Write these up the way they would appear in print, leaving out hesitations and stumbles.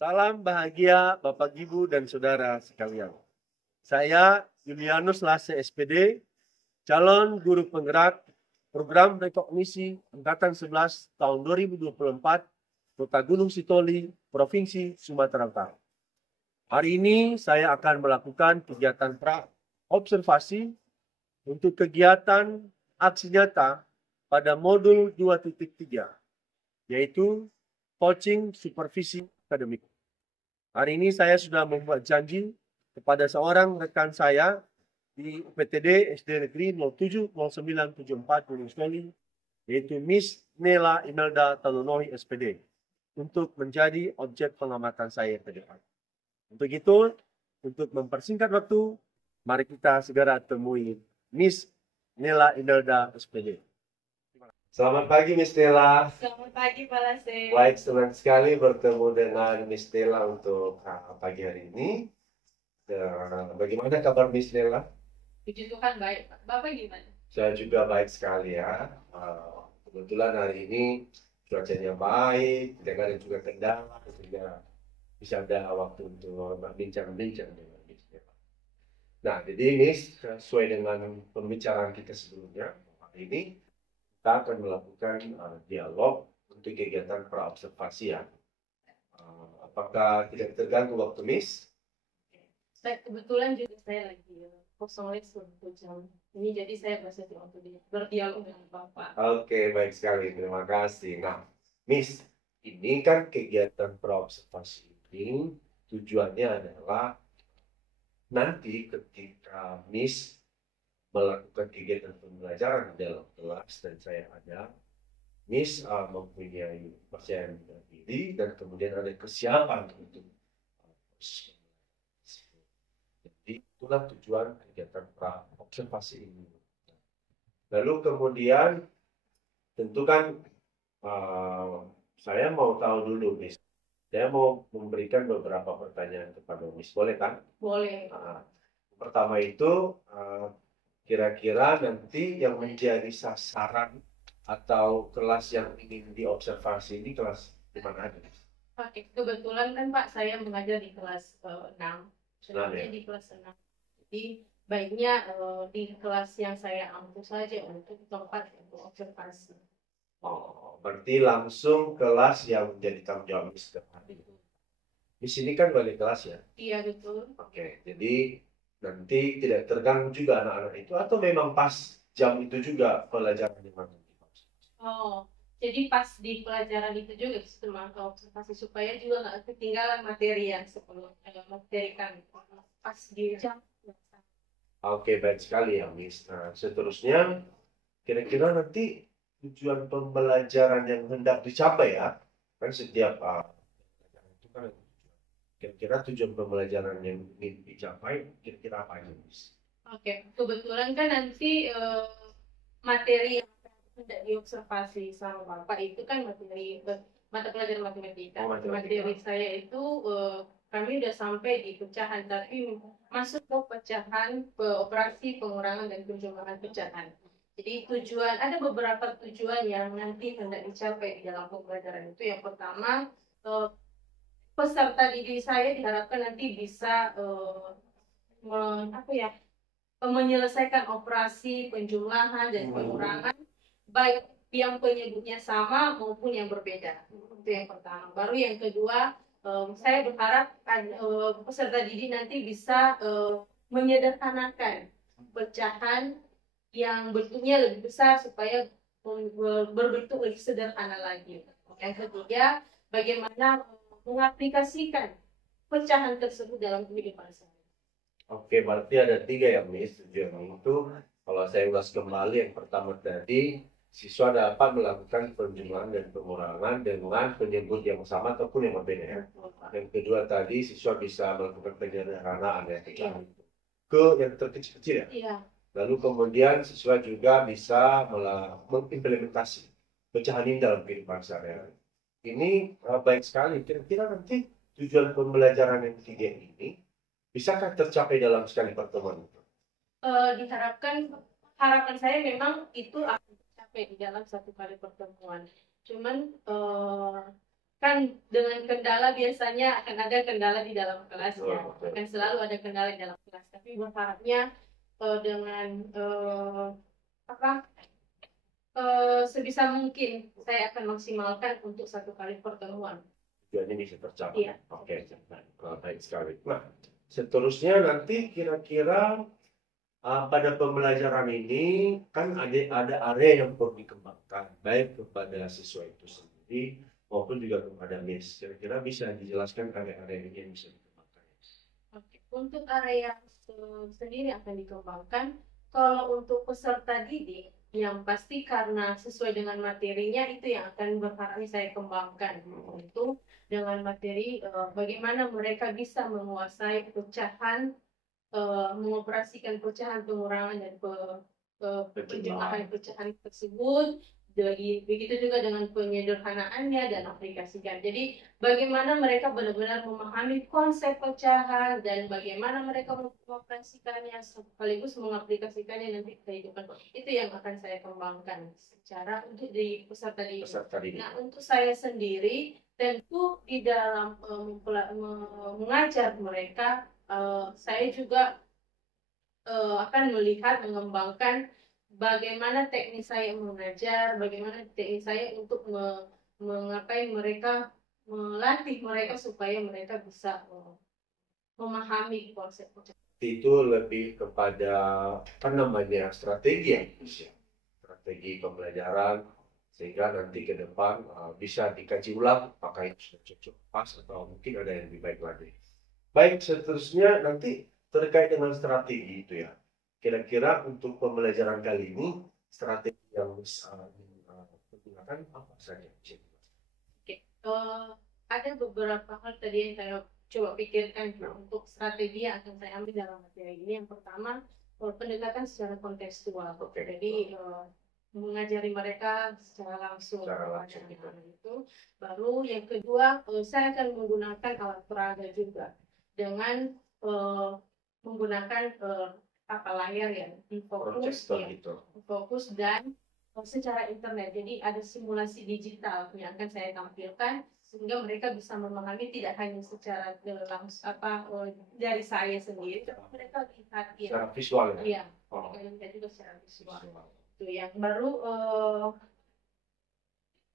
Salam bahagia Bapak Ibu dan Saudara sekalian. Saya Julianus Lase SPD, calon guru penggerak program rekognisi Angkatan 11 tahun 2024, Kota Gunung Sitoli, Provinsi Sumatera Utara. Hari ini saya akan melakukan kegiatan pra-observasi untuk kegiatan aksi nyata pada modul 2.3, yaitu coaching supervisi akademik. Hari ini saya sudah membuat janji kepada seorang rekan saya di UPTD SD Negeri 070974 Gunung Sitoli, yaitu Miss Nela Imelda Talunohi SPD, untuk menjadi objek pengamatan saya ke depan. Untuk itu, untuk mempersingkat waktu, mari kita segera temui Miss Nela Imelda SPD. Selamat pagi, Miss Nela. Selamat pagi, Pak Lase. Baik, senang sekali bertemu dengan Miss Nela untuk pagi hari ini. Bagaimana kabar Miss Nela? Puji Tuhan baik, Pak. Bapak gimana? Saya juga baik sekali ya. Kebetulan hari ini cuacanya baik, tidak ada juga kendala, sehingga bisa ada waktu untuk berbincang-bincang dengan Miss Nela. Nah, jadi Miss, sesuai dengan pembicaraan kita sebelumnya, hari ini kita akan melakukan dialog untuk kegiatan pra-observasi ya. Apakah tidak terganggu waktu Miss? Kebetulan juga saya lagi kosong les untuk jam ini, jadi saya bersedia untuk berdialog dengan Bapak. Oke, baik sekali. Terima kasih. Nah, Miss, ini kan kegiatan pra-observasi ini tujuannya adalah nanti ketika Miss melakukan kegiatan pembelajaran dalam kelas dan saya ada, Miss mempunyai percaya diri dan kemudian ada kesiapan untuk jadi itulah tujuan kegiatan pra-observasi ini. Lalu kemudian tentu kan saya mau tahu dulu, Miss. Saya mau memberikan beberapa pertanyaan kepada Miss, boleh kan? Boleh. Pertama itu kira-kira nanti yang menjadi sasaran atau kelas yang ingin diobservasi ini kelas di mana aja? Oke, kebetulan kan Pak saya mengajar di kelas 6. Sebenarnya ya? di kelas 6. Jadi baiknya di kelas yang saya ampuh saja untuk tempat untuk observasi. Oh, berarti langsung kelas yang menjadi tanggung jawab Miss hari ini. Di sini kan balik kelas ya? Iya, betul. Oke, jadi nanti tidak terganggu juga anak-anak itu atau memang pas jam itu juga pelajaran di mana? Oh, jadi pas di pelajaran itu juga termasuk observasi supaya juga nggak ketinggalan materi yang sebelum materi kami pas di jam. Oke, baik sekali ya, Miss. Nah, seterusnya kira-kira nanti tujuan pembelajaran yang hendak dicapai ya, kan setiap itu kan ada tujuan. Kira-kira tujuan pembelajaran yang ingin dicapai kira-kira apa aja, Miss? Oke, kebetulan kan nanti materi yang hendak diobservasi sama Bapak itu kan materi mata pelajaran matematika. Materi saya itu kami udah sampai di pecahan, tapi masuk ke pecahan operasi pengurangan dan penjumlahan pecahan. Jadi ada beberapa tujuan yang nanti hendak dicapai di dalam pembelajaran itu. Yang pertama, peserta didik saya diharapkan nanti bisa menyelesaikan operasi penjumlahan dan pengurangan, baik yang penyebutnya sama maupun yang berbeda. Itu yang pertama. Baru yang kedua, saya berharap peserta didik nanti bisa menyederhanakan pecahan yang bentuknya lebih besar supaya berbentuk lebih sederhana lagi. Yang ketiga, bagaimana mengaplikasikan pecahan tersebut dalam kehidupan sehari. Oke, berarti ada 3 ya, Miss. Tujuan itu, kalau saya ulas kembali, yang pertama tadi, siswa dapat melakukan penjumlahan dan pengurangan dengan penyebut yang sama ataupun yang berbeda ya. Yang kedua tadi, siswa bisa melakukan penyederhanaan ya, ke yang terkecil-kecil ya. Iya. Lalu kemudian siswa juga bisa mengimplementasi pecahan ini dalam kehidupan sehari-hari. Ini baik sekali. Kira-kira nanti tujuan pembelajaran yang ketiga ini bisakah tercapai dalam sekali pertemuan itu? Harapan saya memang itu akan tercapai di dalam satu kali pertemuan. Cuman kan dengan kendala biasanya akan ada kendala di dalam kelas ya, Betul, betul. akan selalu ada kendala di dalam kelas. Tapi berharapnya dengan apa sebisa mungkin saya akan maksimalkan untuk 1 kali pertemuan. Tujuannya bisa tercapai. Iya. Oke, baik sekali. Nah, seterusnya nanti kira-kira pada pembelajaran ini kan ada area yang perlu dikembangkan, baik kepada siswa itu sendiri maupun juga kepada Miss. Kira-kira bisa dijelaskan area-area ini yang bisa dikembangkan? Oke. Untuk area sendiri akan dikembangkan. Kalau untuk peserta didik, yang pasti karena sesuai dengan materinya itu yang akan berharap saya kembangkan. Itu dengan materi bagaimana mereka bisa menguasai pecahan, mengoperasikan pecahan, pengurangan dan penjumlahan pecahan tersebut. Begitu juga dengan penyederhanaannya dan aplikasikan. Jadi bagaimana mereka benar-benar memahami konsep pecahan dan bagaimana mereka mengoperasikannya sekaligus mengaplikasikannya nanti ke kehidupan. Itu yang akan saya kembangkan secara untuk di peserta didik. Nah, untuk saya sendiri tentu di dalam mengajar mereka, saya juga akan melihat mengembangkan bagaimana teknik saya mengajar, bagaimana teknik saya untuk mengapain mereka, melatih mereka supaya mereka bisa memahami konsep. Itu lebih kepada apa namanya strategi ya, strategi pembelajaran sehingga nanti ke depan bisa dikaji ulang apakah itu sudah cocok pas atau mungkin ada yang lebih baik lagi. Baik, seterusnya nanti terkait dengan strategi itu ya. Kira-kira untuk pembelajaran kali ini strategi yang bisa digunakan apa saja? Oke, ada beberapa hal tadi yang saya coba pikirkan untuk strategi yang akan saya ambil dalam materi ini. Yang pertama, pendekatan secara kontekstual. Jadi mengajari mereka secara langsung. Itu. Baru yang kedua, saya akan menggunakan alat peraga juga dengan menggunakan layar yang fokus dan secara internet. Jadi ada simulasi digital yang akan saya tampilkan sehingga mereka bisa memahami tidak hanya secara langsung dari saya sendiri, tapi mereka lihat secara visual ya. Iya, mereka lihat juga secara visual. Itu yang baru.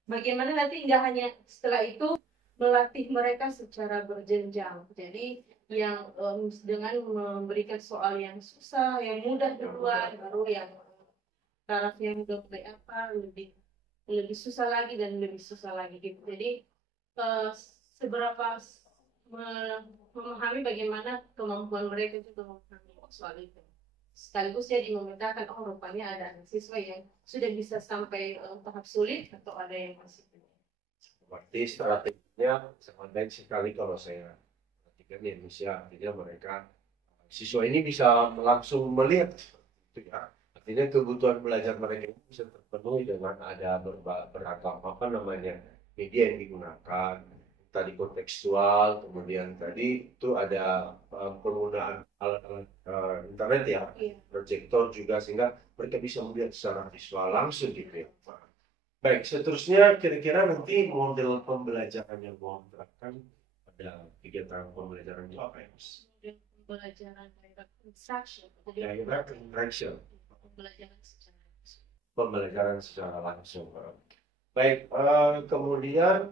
Bagaimana nanti nggak hanya setelah itu melatih mereka secara berjenjang. Jadi yang dengan memberikan soal yang susah, yang mudah duluan, baru yang taraf yang udah mulai lebih susah lagi dan lebih susah lagi gitu. Jadi seberapa memahami bagaimana kemampuan mereka juga memahami soal itu. Sekaligus jadi memetakan, oh rupanya ada siswa yang sudah bisa sampai tahap sulit atau ada yang masih. Berarti strateginya sangat baik sekali kalau saya perhatikan di Indonesia. Artinya mereka siswa ini bisa langsung melihat seperti itu ya. Artinya kebutuhan belajar mereka bisa terpenuhi dengan ada beragam apa namanya media yang digunakan. Tadi kontekstual, kemudian tadi itu ada penggunaan alat-alat internet ya, proyektor juga sehingga mereka bisa melihat secara visual langsung gitu ya. Baik, seterusnya kira-kira nanti model pembelajaran yang mau diterapkan pada kegiatan pembelajaran itu apa ya, Mas? Model pembelajaran direct instruction. Direct instruction. Pembelajaran secara langsung. Pembelajaran secara langsung. Baik, kemudian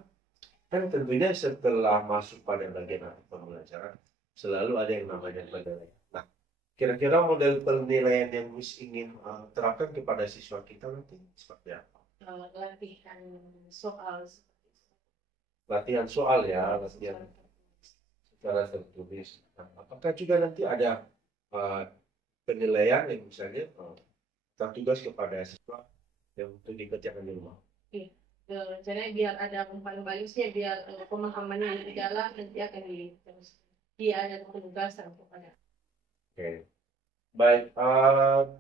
kan tentunya setelah masuk pada bagian pembelajaran selalu ada yang namanya penilaian. Nah, kira-kira model penilaian yang Miss ingin terapkan kepada siswa kita nanti seperti apa? Latihan soal. Latihan soal ya, latihan secara tertulis. Nah, apakah juga nanti ada penilaian yang misalnya tertugas kepada siswa yang untuk dikerjakan di rumah? Rencananya biar ada umpan balisnya, biar pemahamannya lebih dalam, nanti akan dia ada penugasan kepada. Oke. Baik,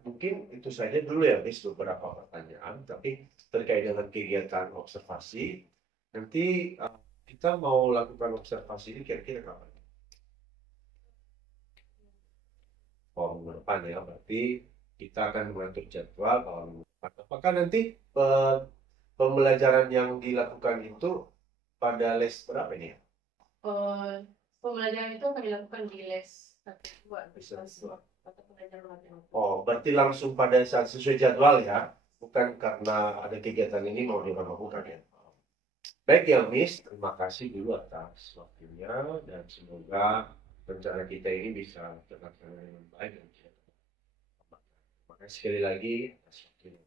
mungkin itu saja dulu ya, Miss, beberapa pertanyaan. Tapi terkait dengan kegiatan observasi, nanti kita mau lakukan observasi ini kira-kira kapan? Oh, minggu depan ya, berarti kita akan mengatur jadwal kalau apakah nanti pembelajaran yang dilakukan itu pada les berapa ini? Pembelajaran itu akan dilakukan di les 1-2 Bisa. mata pelajaran matematika. Oh, berarti langsung pada saat sesuai jadwal ya, bukan karena ada kegiatan ini mau dilakukan ya. Baik ya Miss, terima kasih dulu atas waktunya dan semoga rencana kita ini bisa terlaksana dengan baik. Terima kasih sekali lagi atas waktunya.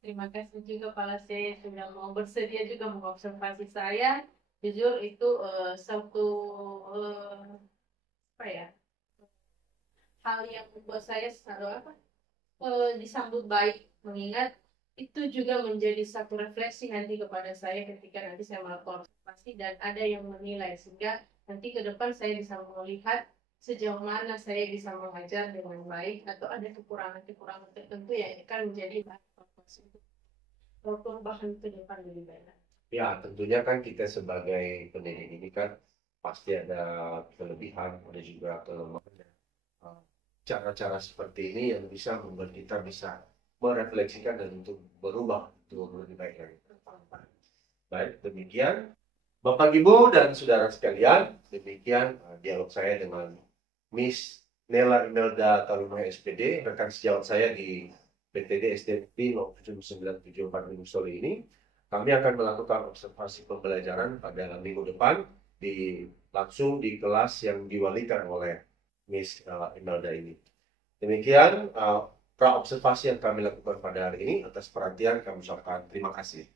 Terima kasih juga Pak Lase sudah mau bersedia juga mengobservasi saya. Jujur itu satu apa ya, hal yang membuat saya selalu disambut baik, mengingat itu juga menjadi satu refleksi nanti kepada saya ketika nanti saya melakukan observasi dan ada yang menilai, sehingga nanti ke depan saya bisa melihat sejauh mana saya bisa mengajar dengan baik atau ada kekurangan-kekurangan tertentu yang akan menjadi bahan evaluasi untuk perubahan ke depan lebih baik. Ya, tentunya kan kita sebagai pendidik ini kan pasti ada kelebihan, ada juga kelemahan. Cara-cara seperti ini yang bisa membuat kita bisa merefleksikan dan untuk berubah untuk lebih baik lagi. Baik, demikian Bapak Ibu dan saudara sekalian, demikian dialog saya dengan Miss Nela Imelda Talunoy SPD, rekan sejawat saya di PTD SDMP 79745 Solo ini. Kami akan melakukan observasi pembelajaran pada minggu depan langsung di kelas yang diwalikan oleh Miss Imelda ini. Demikian pra-observasi yang kami lakukan pada hari ini. Atas perhatian kami ucapkan terima kasih.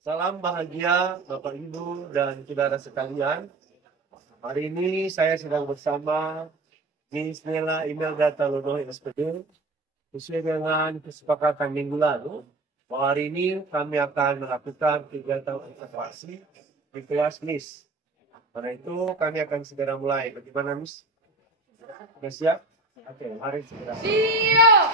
Salam bahagia Bapak Ibu dan saudara sekalian. Hari ini saya sedang bersama Miss Nela Imelda Talunoy SPD. Sesuai dengan kesepakatan minggu lalu, bahwa hari ini kami akan melakukan kegiatan observasi di kelas Miss. Karena itu kami akan segera mulai. Bagaimana Miss? Sudah siap? Oke, mari segera. Siap!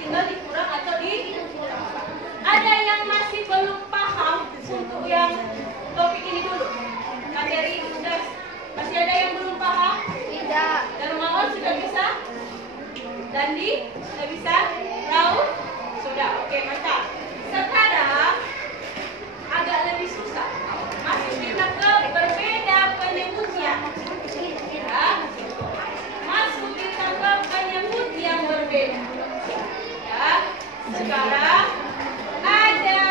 tinggal dikurang atau ditambah. Ada yang masih belum paham untuk yang topik ini dulu? Materi sudah masih ada yang belum paham? Tidak. Darmawan sudah bisa? Dandi sudah bisa? Raul sudah. Oke, mantap. Sekarang agak lebih susah. Masih kita ke berbeda penyebutnya. Ya. Masuk kita ke penyebut yang berbeda. Ya. Sekarang ada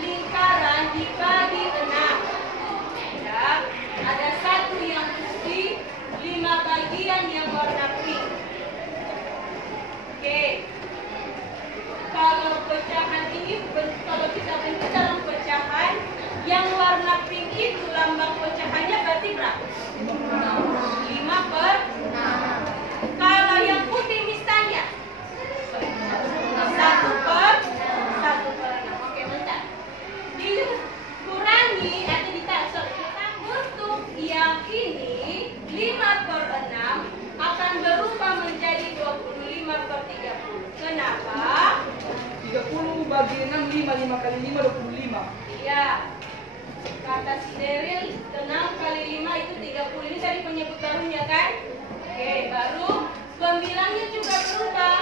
lingkaran dibagi 6. Ya. Ada satu yang putih, 5 bagian yang warna pink. Oke. Kalau pecahan ini, kalau kita bentuk dalam pecahan, yang warna pink itu lambang pecahannya berarti berapa? 5 per 6. Kalau yang putih misalnya 1 per 6. Oke, bentar. Dikurangi atau ditambah untuk yang ini 5 per 6 akan berubah menjadi 25 per 30. Kenapa? 30 bagi 6, 5 kali 5, 25. Iya. Kata si Daryl 6 kali 5 itu 30. Ini tadi penyebut barunya kan? Oke, baru pembilangnya juga berubah.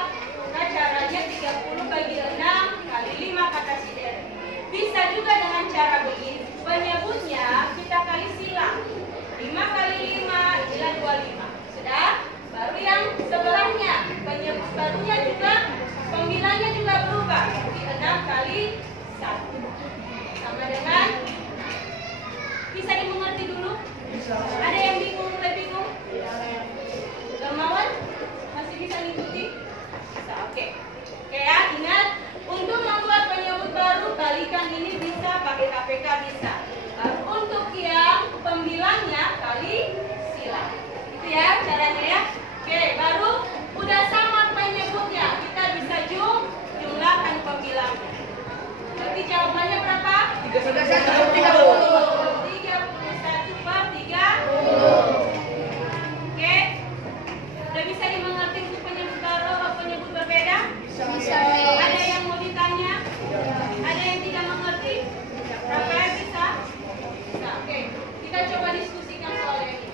Nah, caranya 30 bagi 6 kali 5 kata si Daryl. Bisa juga dengan cara begini. Penyebutnya kita kali silang. 5 kali 5 inilah 25. Sudah? Baru yang sebelahnya. Penyebut barunya juga, pembilangnya juga berubah. Jadi 6 kali 1. Sama dengan, bisa dimengerti dulu? Ada yang bingung, mulai bingung? Darmawan? Masih bisa ngikuti? Bisa, oke. Oke ya, ingat. Untuk membuat penyebut baru, balikan ini bisa, pakai KPK bisa. Untuk yang pembilangnya, kali silang. Itu ya caranya ya. Oke, baru udah sama penyebutnya. Kita bisa jumlahkan pembilangnya. Berarti jawabannya berapa? 31 per 30. Oke. Udah bisa dimengerti untuk penyebut baru atau penyebut berbeda? Bisa. Ada yang mau ditanya? Ada yang tidak mengerti? Rafael bisa? Bisa. Oke. Kita coba diskusikan soal ini.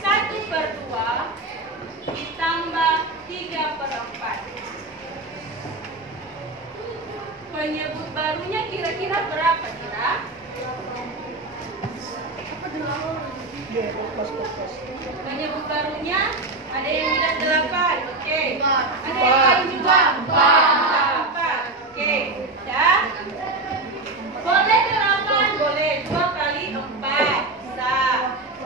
1 per 2 ditambah 3 per 4. Penyebut barunya kira-kira berapa kira? Penyebut barunya ada yang bilang 8. Oke. Ada yang lain juga 4. Oke. Ya. Boleh 8, boleh 2 kali 4. Bisa.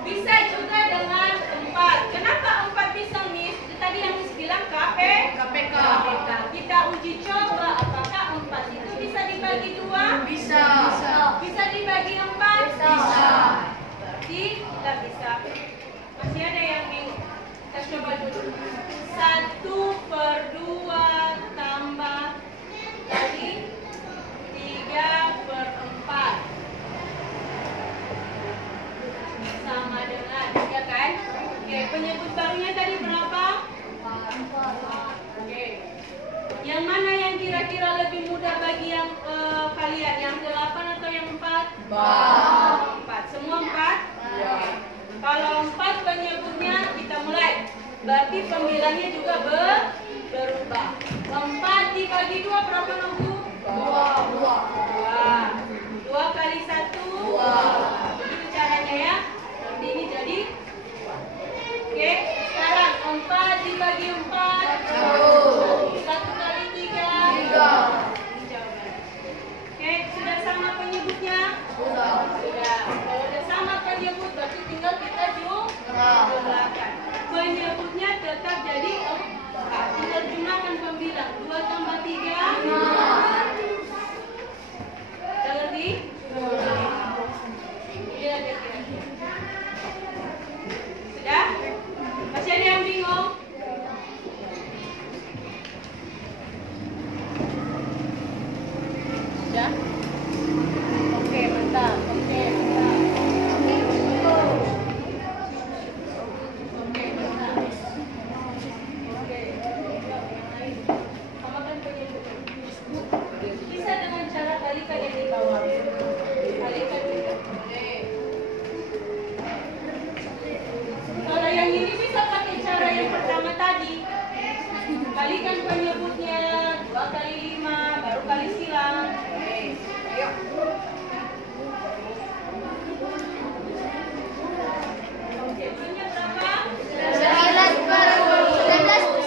Bisa juga dengan 4. Kenapa 4 bisa, Miss? Itu tadi yang Miss bilang KPK. Kita uji coba apakah 4 itu bisa dibagi 2? Bisa. Bisa dibagi 4? Bisa. Berarti tidak bisa. Masih ada yang bingung. Kita coba dulu. 1 per 2 tambah tadi 3 per 4 sama dengan, ya kan? Oke, penyebut barunya tadi berapa? 4. Oke. Yang mana yang kira-kira lebih mudah bagi yang kalian? Yang 8 atau yang 4? 4. Semua 4? Ya. Kalau 4 penyebutnya kita mulai. Berarti pembilangnya juga berubah. 4 dibagi 2 berapa nunggu? 2. 2 kali 1? 2. Begitu caranya ya. Nanti ini jadi. Oke, sekarang 4 dibagi 4? 1 kali 3? 3. Ini jawabannya. Oke, sudah sama penyebutnya? Sudah. Kalau sudah sama penyebut berarti tinggal kita jumlahkan. Penyebutnya tetap jadi 4. Tinggal jumlahkan pembilang. 2 tambah 3? 5. Sudah ngerti? Ini ada kira-kira. Sudah? Masih ada yang bingung? Sudah? Oke, mantap. Oke, mantap. Oke, mantap. Oke. Yang lain. Samakan penyebut. bawah. Kalikan juga. Boleh. Kalau yang ini bisa pakai cara yang pertama tadi. Kalikan penyebutnya 2 kali 5, baru kali silang. Ayo. Oke, punya berapa? 19 per 10.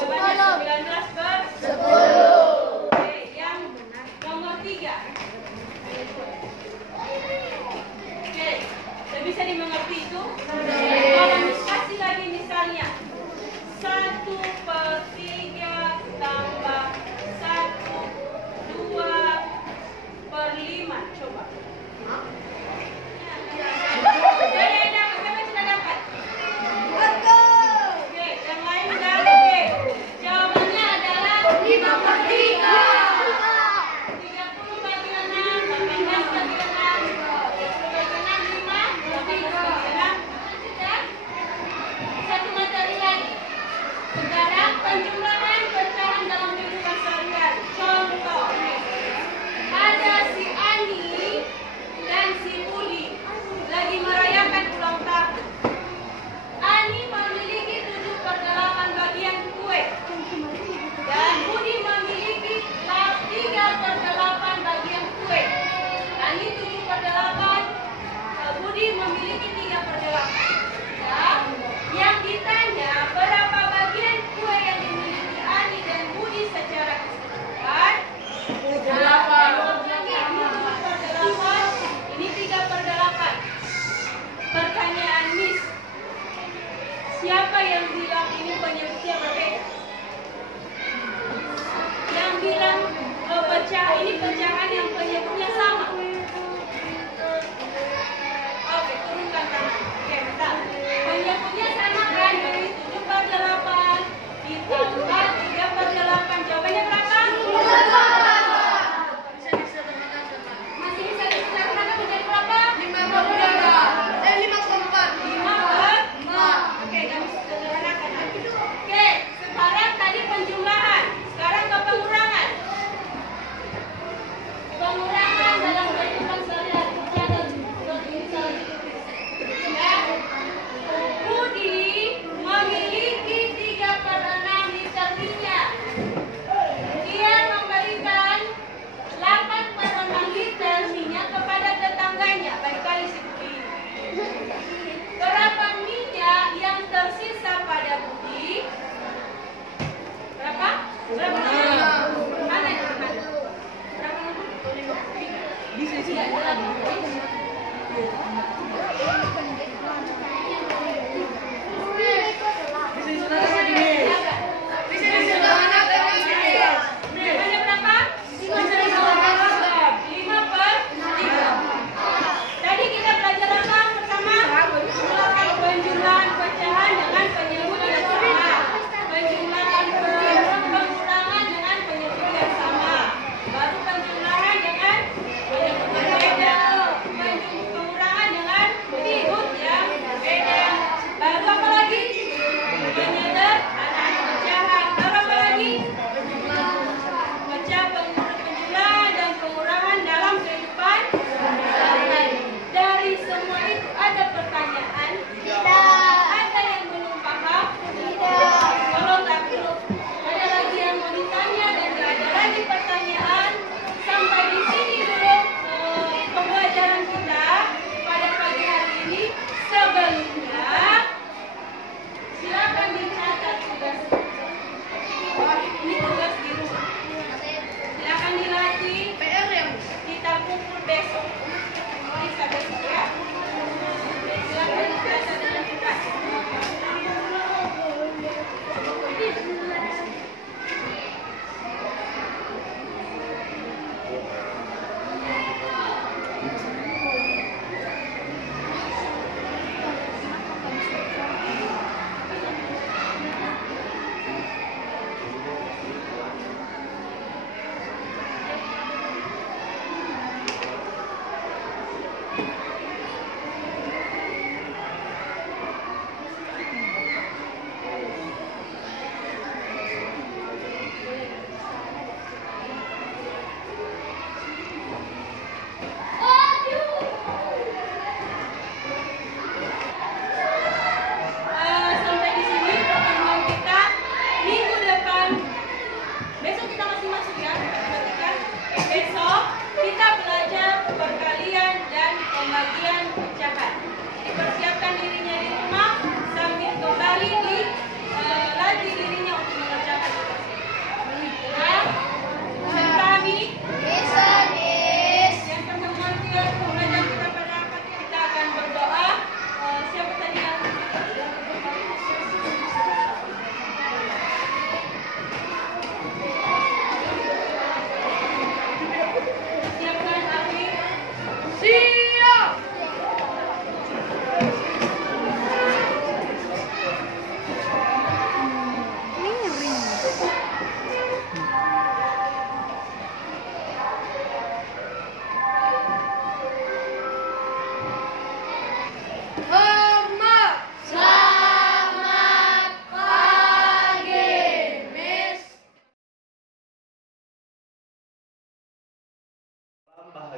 19 per 10. Oke, yang nomor 3. Oke, saya bisa dimengerti itu? Kalau kasih lagi misalnya 1/3 tambah 1/2/5. Coba. Siapa sudah dapat? Oke, yang lain sudah? Oke. Jawabannya adalah 5/3. 30 bagi 6, 18 bagi 6, 20 bagi 6, 5, 18 bagi 6. Sudah? Satu materi lagi. Saudara, penjumlahan pecahan dalam kehidupan sehari-hari. Contoh, ada si Ani dan si Budi lagi merayakan ulang tahun. Ani memiliki 7/8 bagian kue dan Budi memiliki 3/8 bagian kue. Ani 7/8, Budi memiliki 3/8. Ya, yang ditanya berapa bagian kue yang dimiliki Ani dan Budi secara keseluruhan? 8. Ini 3/8. Pertanyaan Miss, siapa yang bilang ini penyebutnya berbeda? Yang bilang ini pecahan yang penyebutnya sama. Oke, turunkan tangan. Oke, bentar. Penyebutnya sama kan? Jadi 7/8 ditambah 3/8. Jawabannya berapa? Masih bisa disederhanakan menjadi berapa? 5/4. Oke, kami sederhanakan. Oke, sekarang tadi penjumlahan. Sekarang ke pengurangan.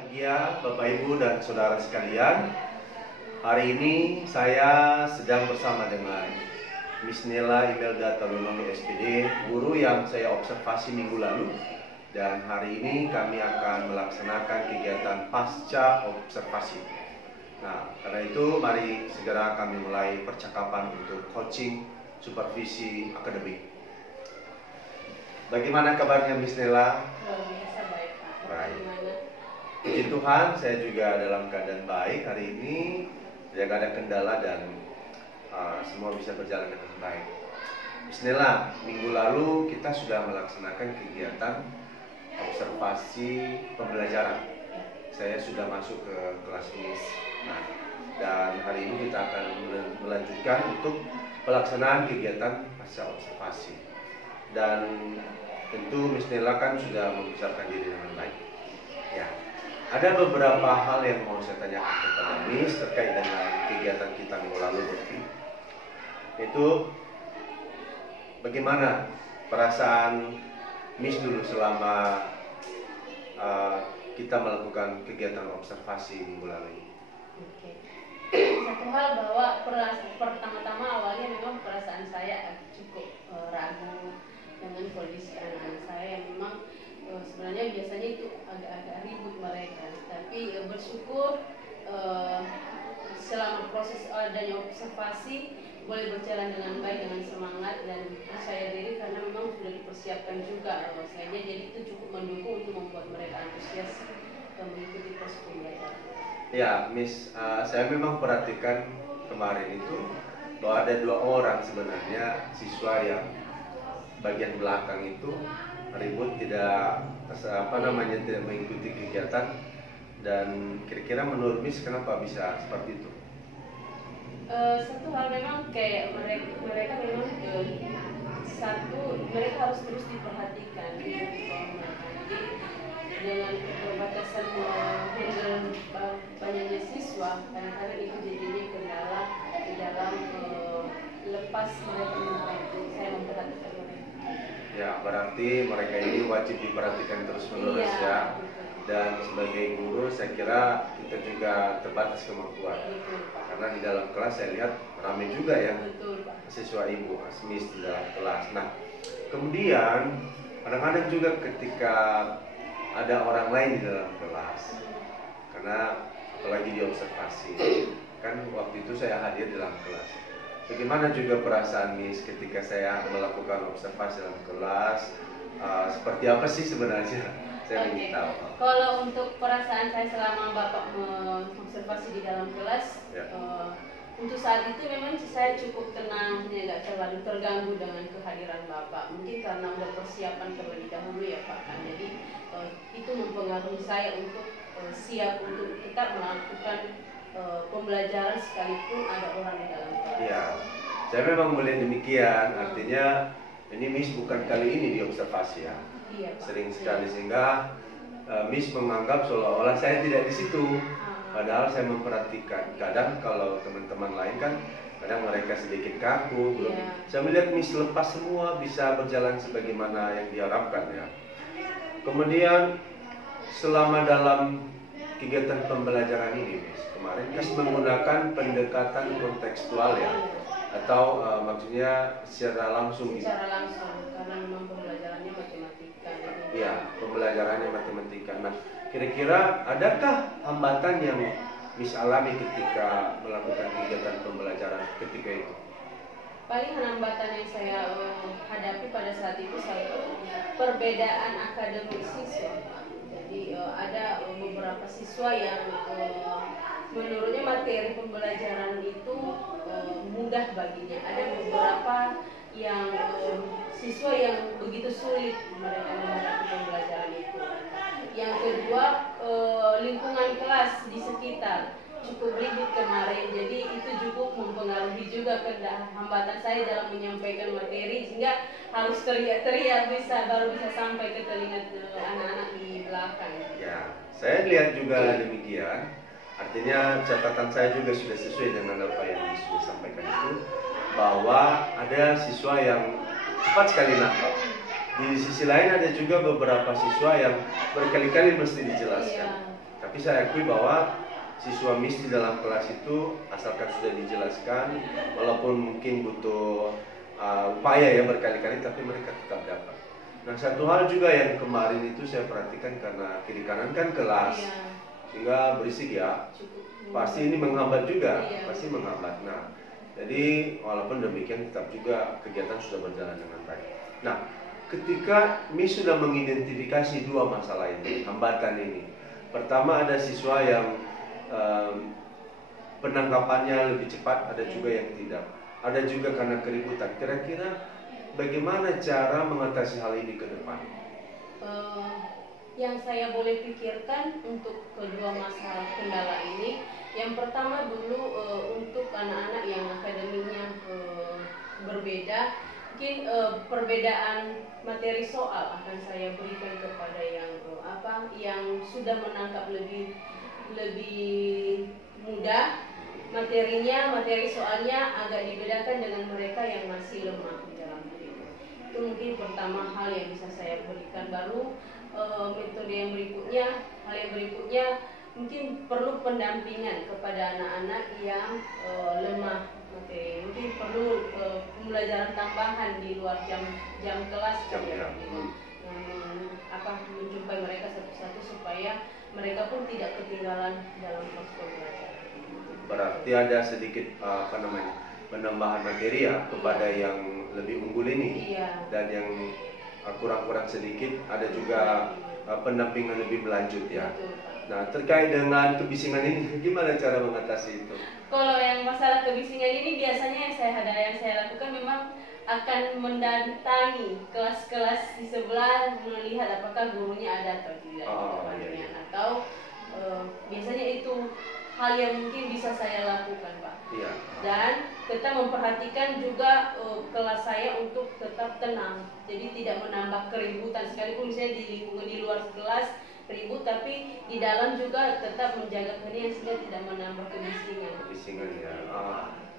Bahagia Bapak Ibu dan Saudara sekalian, hari ini saya sedang bersama dengan Miss Nela Imelda Talunomi SPD, guru yang saya observasi minggu lalu. Dan hari ini kami akan melaksanakan kegiatan pasca observasi. Nah, karena itu mari segera kami mulai percakapan untuk coaching supervisi akademik. Bagaimana kabarnya Miss Nela? Luar biasa baik, Pak. Baik. Bagaimana? Puji Tuhan, saya juga dalam keadaan baik hari ini. Tidak ada kendala dan semua bisa berjalan dengan baik. Miss Nela, minggu lalu kita sudah melaksanakan kegiatan observasi pembelajaran. Saya sudah masuk ke kelas Miss. Nah, dan hari ini kita akan melanjutkan untuk pelaksanaan kegiatan pasca observasi. Dan tentu Miss Nela kan sudah mempersiapkan diri dengan baik. Ya, ada beberapa hal yang mau saya tanyakan kepada Miss terkait dengan kegiatan kita minggu lalu. Itu bagaimana perasaan Miss dulu selama kita melakukan kegiatan observasi minggu lalu ini? Oke. Satu hal bahwa pertama-tama awalnya memang perasaan saya cukup ragu dengan kondisi anak saya yang memang sebenarnya biasanya itu agak-agak ribut mereka. Tapi bersyukur selama proses adanya observasi boleh berjalan dengan baik, dengan semangat dan percaya diri karena memang sudah dipersiapkan juga saya. Jadi itu cukup mendukung untuk membuat mereka antusias mengikuti proses pembelajaran. Ya, Miss, saya memang perhatikan kemarin itu bahwa ada 2 orang sebenarnya siswa yang bagian belakang itu ribut, tidak tidak mengikuti kegiatan. Dan kira-kira menurut Miss kenapa bisa seperti itu? Satu hal memang kayak mereka memang mereka harus terus diperhatikan jadi dengan keterbatasan handle banyaknya siswa kadang-kadang itu jadinya kendala di dalam lepas mereka membantu saya memperhatikan mereka. Ya, berarti mereka ini wajib diperhatikan terus-menerus ya. Dan sebagai guru saya kira kita juga terbatas kemampuan. Betul, Pak. Karena di dalam kelas saya lihat ramai juga ya. Betul, Pak. Siswa ibu Miss di dalam kelas. Nah, kemudian kadang-kadang juga ketika ada orang lain di dalam kelas, karena apalagi di observasi, kan waktu itu saya hadir dalam kelas. Bagaimana juga perasaan Miss ketika saya melakukan observasi dalam kelas? Seperti apa sih sebenarnya? Saya ingin tahu. Kalau untuk perasaan saya selama Bapak mengobservasi di dalam kelas, Ya. untuk saat itu memang saya cukup tenang, nggak terlalu terganggu dengan kehadiran Bapak. Mungkin karena udah persiapan terlebih dahulu ya Pak kan. Jadi itu mempengaruhi saya untuk siap untuk tetap melakukan pembelajaran sekalipun ada orang di dalam kelas. Iya, saya memang melihat demikian. Artinya ini Miss bukan kali ini diobservasi ya. Iya, Pak. Sering sekali sehingga Miss menganggap seolah-olah saya tidak di situ. Padahal saya memperhatikan. Kadang kalau teman-teman lain kan kadang mereka sedikit kaku. Iya. Saya melihat Miss lepas semua bisa berjalan sebagaimana yang diharapkan ya. Kemudian selama dalam kegiatan pembelajaran ini Miss, kemarin Miss menggunakan pendekatan kontekstual ya, atau maksudnya secara langsung gitu. Secara langsung karena memang pembelajarannya matematika. Ya, pembelajarannya matematika. Nah, kira-kira adakah hambatan yang Miss alami ketika melakukan kegiatan pembelajaran ketika itu? Paling hambatan yang saya hadapi pada saat itu perbedaan akademik siswa. Jadi ada beberapa siswa yang menurutnya materi pembelajaran itu mudah baginya. Ada beberapa yang siswa yang begitu sulit mereka menghadapi pembelajaran itu. Yang kedua, lingkungan kelas di sekitar cukup ribut kemarin, jadi itu cukup mempengaruhi juga hambatan saya dalam menyampaikan materi, sehingga harus teriak-teriak baru bisa sampai ke telinga anak-anak di belakang. Ya, saya lihat juga demikian. Artinya catatan saya juga sudah sesuai dengan apa yang sudah sampaikan itu, bahwa ada siswa yang cepat sekali nangkap. Di sisi lain ada juga beberapa siswa yang berkali-kali mesti dijelaskan. Tapi saya akui bahwa siswa Miss di dalam kelas itu asalkan sudah dijelaskan, walaupun mungkin butuh upaya ya berkali-kali, tapi mereka tetap dapat. Nah, satu hal juga yang kemarin itu saya perhatikan, karena kiri kanan kan kelas, Iya. sehingga berisik ya, Cukup. pasti ini menghambat juga, Iya. pasti menghambat. Nah, jadi walaupun demikian tetap juga kegiatan sudah berjalan dengan baik. Nah, ketika Miss sudah mengidentifikasi dua masalah ini, hambatan ini. Pertama, ada siswa yang penangkapannya lebih cepat, ada juga yang tidak. Ada juga karena keributan. Kira-kira bagaimana cara mengatasi hal ini ke depan? Yang saya boleh pikirkan untuk kedua masalah kendala ini, yang pertama dulu untuk anak-anak yang akademinya berbeda, mungkin perbedaan materi soal akan saya berikan kepada yang yang sudah menangkap lebih mudah materinya, materi soalnya agak dibedakan dengan mereka yang masih lemah di dalam hal itu. Itu mungkin pertama hal yang bisa saya berikan. Baru metode yang berikutnya, hal yang berikutnya mungkin perlu pendampingan kepada anak-anak yang lemah materi. Mungkin perlu pembelajaran tambahan di luar jam kelas, menjumpai mereka satu-satu supaya mereka pun tidak ketinggalan dalam proses pembelajaran. Berarti ada sedikit penambahan materi ya kepada yang lebih unggul ini. Iya. Dan yang kurang-kurang sedikit ada juga pendampingan lebih berlanjut ya. Betul, Pak. Nah, terkait dengan kebisingan ini, gimana cara mengatasi itu? Kalau yang masalah kebisingan ini biasanya yang saya lakukan memang akan mendatangi kelas-kelas di sebelah, melihat apakah gurunya ada atau tidak. Iya. Atau biasanya itu hal yang mungkin bisa saya lakukan, Pak. Iya. Dan tetap memperhatikan juga kelas saya untuk tetap tenang, jadi tidak menambah keributan. Sekalipun misalnya di lingkungan di luar kelas ribut, tapi di dalam juga tetap menjaga keheningan sehingga tidak menambah kebisingan. Kebisingan ya.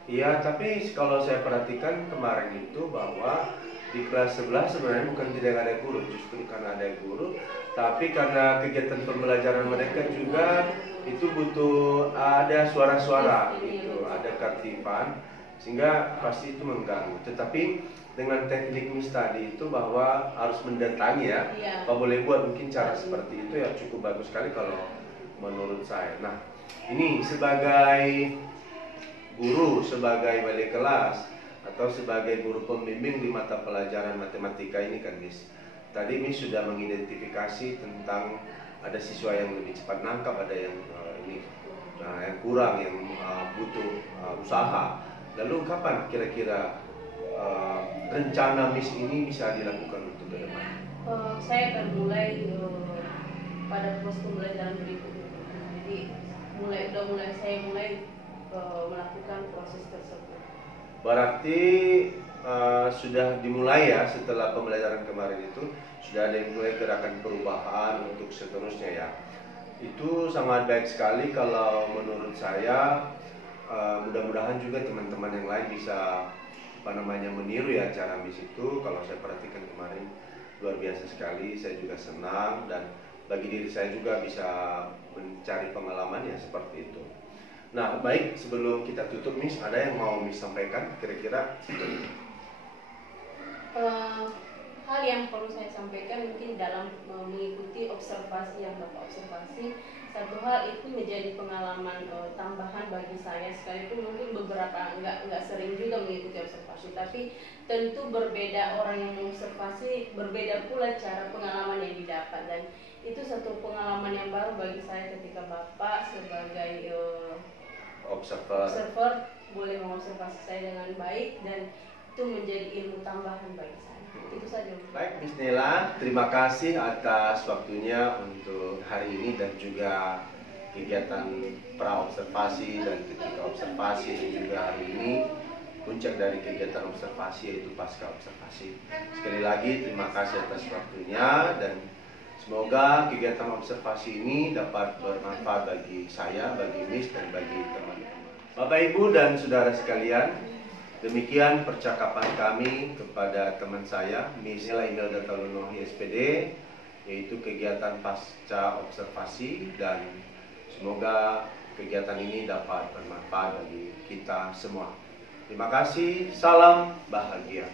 Iya, tapi kalau saya perhatikan kemarin itu bahwa di kelas 11 sebenarnya bukan tidak ada guru, justru karena ada guru, tapi karena kegiatan pembelajaran mereka juga itu butuh ada suara-suara gitu, ada keaktifan, sehingga pasti itu mengganggu. Tetapi dengan teknik Miss tadi itu bahwa harus mendatangi ya, Iya. Pak boleh buat mungkin cara seperti itu ya, cukup bagus sekali kalau menurut saya. Nah, ini sebagai guru, sebagai wali kelas, atau sebagai guru pembimbing di mata pelajaran matematika ini kan Miss, tadi Miss sudah mengidentifikasi tentang ada siswa yang lebih cepat nangkap, ada yang yang kurang, yang butuh usaha. Lalu kapan kira-kira rencana Miss ini bisa dilakukan untuk ke depan? Saya akan mulai pada proses pembelajaran berikutnya. Jadi saya mulai melakukan proses tersebut. Berarti sudah dimulai ya, setelah pembelajaran kemarin itu sudah ada yang mulai gerakan perubahan untuk seterusnya ya. Itu sangat baik sekali kalau menurut saya. Mudah-mudahan juga teman-teman yang lain bisa meniru ya cara Miss itu. Kalau saya perhatikan kemarin luar biasa sekali, saya juga senang, dan bagi diri saya juga bisa mencari pengalaman ya seperti itu. Nah, baik, sebelum kita tutup Miss, ada yang mau Miss sampaikan kira-kira? Hal yang perlu saya sampaikan mungkin dalam mengikuti observasi yang Bapak observasi, satu hal itu menjadi pengalaman tambahan bagi saya, sekalipun mungkin beberapa nggak sering juga mengikuti observasi, tapi tentu berbeda orang yang mengobservasi, berbeda pula cara pengalaman yang didapat, dan itu satu pengalaman yang baru bagi saya ketika Bapak sebagai observer boleh mengobservasi saya dengan baik, dan itu menjadi ilmu tambahan bagi saya. Itu saja. Baik, Miss Nela, terima kasih atas waktunya untuk hari ini dan juga kegiatan pra-observasi dan ketika observasi, dan juga hari ini puncak dari kegiatan observasi yaitu pasca observasi. Sekali lagi terima kasih atas waktunya, dan semoga kegiatan observasi ini dapat bermanfaat bagi saya, bagi Miss, dan bagi teman-teman. Bapak, Ibu, dan saudara sekalian, demikian percakapan kami kepada teman saya, Miss Nela Imelda Talunuhi SPD, yaitu kegiatan pasca observasi dan Semoga kegiatan ini dapat bermanfaat bagi kita semua. Terima kasih, salam bahagia.